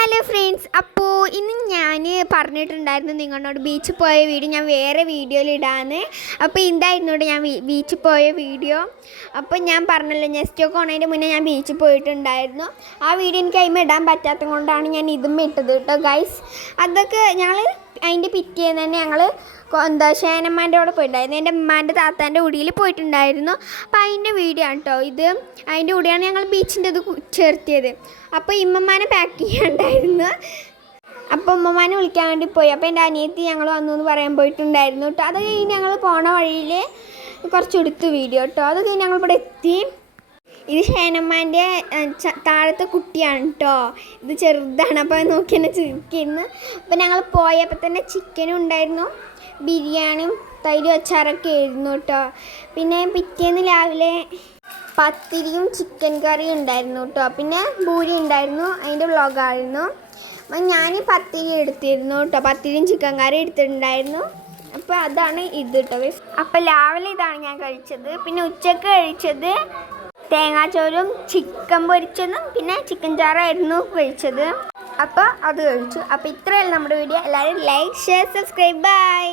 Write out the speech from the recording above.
Hello friends, അപ്പോൾ ഇന്ന് ഞാൻ പറഞ്ഞിട്ടുണ്ടായിരുന്നു നിങ്ങളോട് ബീച്ചിൽ പോയ വീഡിയോ ഞാൻ വേറെ വീഡിയോയിൽ ഇടാമെന്ന്. അപ്പോൾ ഇതായിരുന്നു ഞാൻ ബീച്ചിൽ പോയ വീഡിയോ. അപ്പോൾ ഞാൻ പറഞ്ഞല്ലോ, നെക്സ്റ്റ് ഓണതിൻ്റെ മുന്നേ ഞാൻ ബീച്ചിൽ പോയിട്ടുണ്ടായിരുന്നു. ആ വീഡിയോ എനിക്ക് അതിന്മേൽ ഇടാൻ പറ്റാത്തത് കൊണ്ടാണ് ഞാൻ ഇതും ഇട്ടത് കേട്ടോ ഗൈസ്. അതൊക്കെ ഞങ്ങൾ അതിൻ്റെ പിറ്റേന്ന് തന്നെ ഞങ്ങൾ ഷേനമ്മാൻ്റെ കൂടെ പോയിട്ടുണ്ടായിരുന്നു. എൻ്റെ ഉമ്മാൻ്റെ താത്താൻ്റെ കുടിയിൽ പോയിട്ടുണ്ടായിരുന്നു. അപ്പോൾ അതിൻ്റെ വീഡിയോ ആണ് കേട്ടോ ഇത്. അതിൻ്റെ കൂടെയാണ് ഞങ്ങൾ ബീച്ചിൻ്റെ ഇത് ചേർത്തിയത്. അപ്പോൾ ഇമ്മമാനെ പാക്ക് ചെയ്യാണ്ടായിരുന്നു. അപ്പോൾ ഉമ്മമാനെ വിളിക്കാൻ വേണ്ടി പോയി. അപ്പോൾ എൻ്റെ അനിയത്തി ഞങ്ങൾ വന്നു എന്ന് പറയാൻ പോയിട്ടുണ്ടായിരുന്നു കേട്ടോ. അത് കഴിഞ്ഞ് ഞങ്ങൾ പോണ വഴിയിൽ കുറച്ചെടുത്ത് വീഡിയോ കേട്ടോ. അത് കഴിഞ്ഞ് ഞങ്ങളിവിടെ എത്തി. ഇത് ഷേനമ്മാൻ്റെ താഴത്തെ കുട്ടിയാണ് കേട്ടോ. ഇത് ചെറുതാണ്. അപ്പോൾ നോക്കി എന്നെ ചിരിക്കുന്നു. അപ്പോൾ ഞങ്ങൾ പോയപ്പോൾ തന്നെ ചിക്കനും ഉണ്ടായിരുന്നു, ബിരിയാണിയും തൈരും അച്ചാറൊക്കെ ആയിരുന്നു കേട്ടോ. പിന്നെ പിറ്റേന്ന് രാവിലെ പത്തിരിയും ചിക്കൻ കറിയും ഉണ്ടായിരുന്നു കേട്ടോ. പിന്നെ പൂരി ഉണ്ടായിരുന്നു, അതിൻ്റെ വ്ളോഗായിരുന്നു. അപ്പം ഞാൻ പത്തിരി എടുത്തിരുന്നു കേട്ടോ. പത്തിരിയും ചിക്കൻ കറിയും എടുത്തിട്ടുണ്ടായിരുന്നു. അപ്പോൾ അതാണ് ഇത് കേട്ടോ. അപ്പോൾ രാവിലെ ഇതാണ് ഞാൻ കഴിച്ചത്. പിന്നെ ഉച്ചക്ക് കഴിച്ചത് തേങ്ങാച്ചോറും ചിക്കൻ പൊരിച്ചതും പിന്നെ ചിക്കൻ ചാറായിരുന്നു കഴിച്ചത്. അപ്പോൾ അത് കഴിച്ചു. അപ്പോൾ ഇത്രയല്ല നമ്മുടെ വീഡിയോ. എല്ലാവരും ലൈക്ക്, ഷെയർ, സബ്സ്ക്രൈബ്. ബൈ.